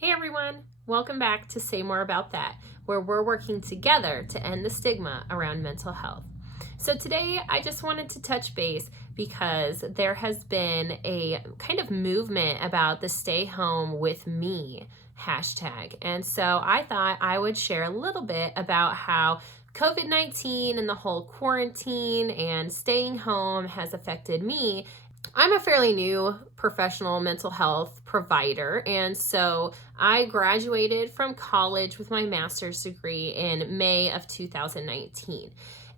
Hey everyone, welcome back to Say More About That, where we're working together to end the stigma around mental health. So today I just wanted to touch base because there has been a kind of movement about the stay home with me hashtag. And so I thought I would share a little bit about how COVID-19 and the whole quarantine and staying home has affected me. I'm a fairly new professional mental health provider, and so I graduated from college with my master's degree in May of 2019.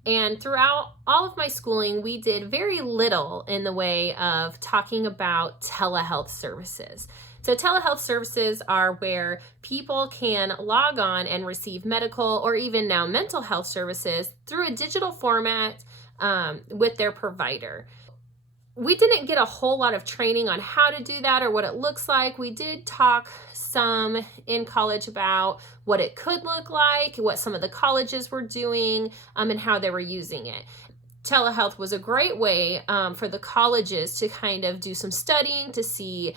And throughout all of my schooling, we did very little in the way of talking about telehealth services. So telehealth services are where people can log on and receive medical or even now mental health services through a digital format with their provider. We didn't get a whole lot of training on how to do that or what it looks like. We did talk some in college about what it could look like, what some of the colleges were doing, and how they were using it. Telehealth was a great way for the colleges to kind of do some studying to see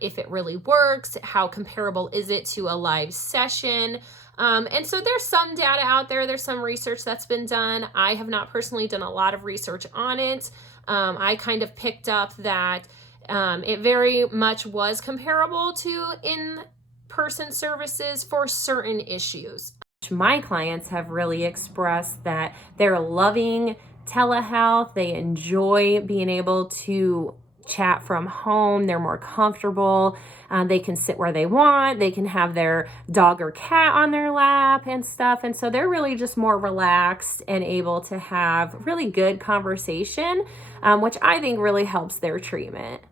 if it really works, how comparable is it to a live session. And so there's some data out there, there's some research that's been done. I have not personally done a lot of research on it. I kind of picked up that it very much was comparable to in-person services for certain issues. My clients have really expressed that they're loving telehealth. They enjoy being able to chat from home. They're more comfortable. They can sit where they want. They can have their dog or cat on their lap and stuff. And so they're really just more relaxed and able to have really good conversation, which I think really helps their treatment.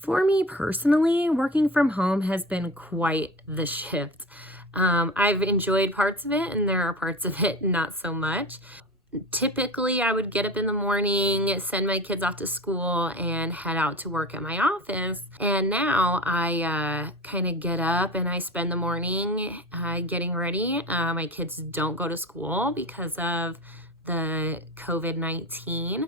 For me personally, working from home has been quite the shift. I've enjoyed parts of it and there are parts of it not so much. Typically, I would get up in the morning, send my kids off to school, and head out to work at my office. And now I kind of get up and I spend the morning getting ready. My kids don't go to school because of the COVID-19.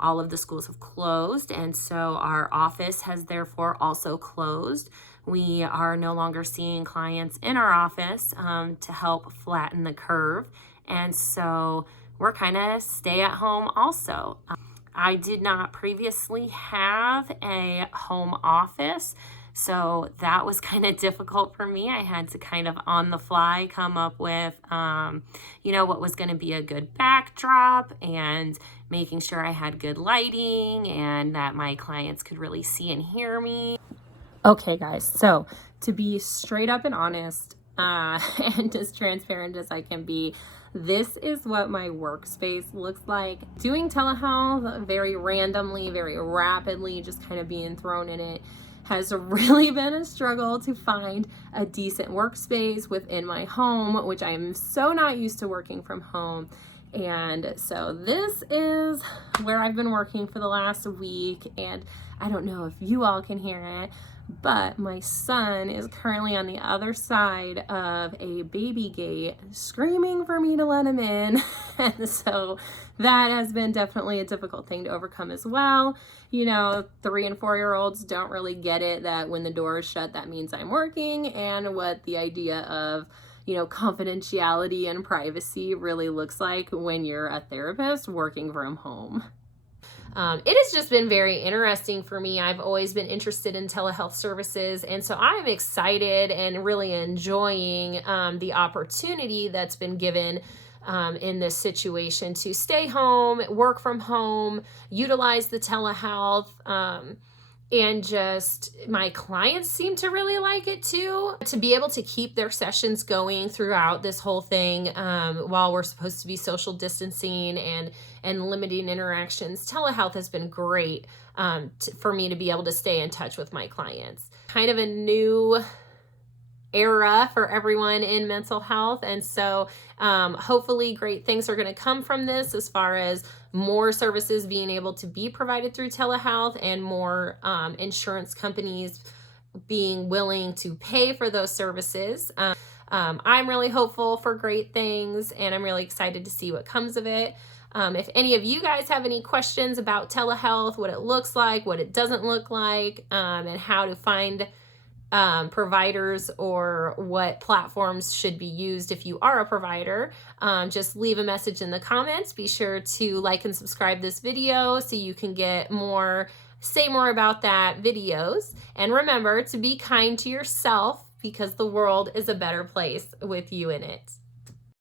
All of the schools have closed, and so our office has therefore also closed. We are no longer seeing clients in our office to help flatten the curve. And so we're kind of stay at home also. I did not previously have a home office, so that was kind of difficult for me. I had to kind of on the fly come up with, what was going to be a good backdrop and making sure I had good lighting and that my clients could really see and hear me. Okay, guys, so to be straight up and honest and as transparent as I can be, this is what my workspace looks like. Doing telehealth very randomly, very rapidly, just kind of being thrown in it, has really been a struggle to find a decent workspace within my home, which I am so not used to working from home. And so this is where I've been working for the last week, and I don't know if you all can hear it, but my son is currently on the other side of a baby gate screaming for me to let him in. And so that has been definitely a difficult thing to overcome as well. 3 and 4-year-olds don't really get it that when the door is shut, that means I'm working, and what the idea of confidentiality and privacy really looks like when you're a therapist working from home. It has just been very interesting for me. I've always been interested in telehealth services, and so I'm excited and really enjoying the opportunity that's been given in this situation to stay home, work from home, utilize the telehealth, and just my clients seem to really like it too. To be able to keep their sessions going throughout this whole thing while we're supposed to be social distancing and limiting interactions, telehealth has been great for me to be able to stay in touch with my clients. Kind of a new era for everyone in mental health, and so hopefully great things are going to come from this as far as more services being able to be provided through telehealth and more insurance companies being willing to pay for those services. I'm really hopeful for great things, and I'm really excited to see what comes of it. If any of you guys have any questions about telehealth, what it looks like, what it doesn't look like, and how to find providers or what platforms should be used if you are a provider, just leave a message in the comments. Be sure to like and subscribe this video so you can get more Say More About That videos. And remember to be kind to yourself, because the world is a better place with you in it.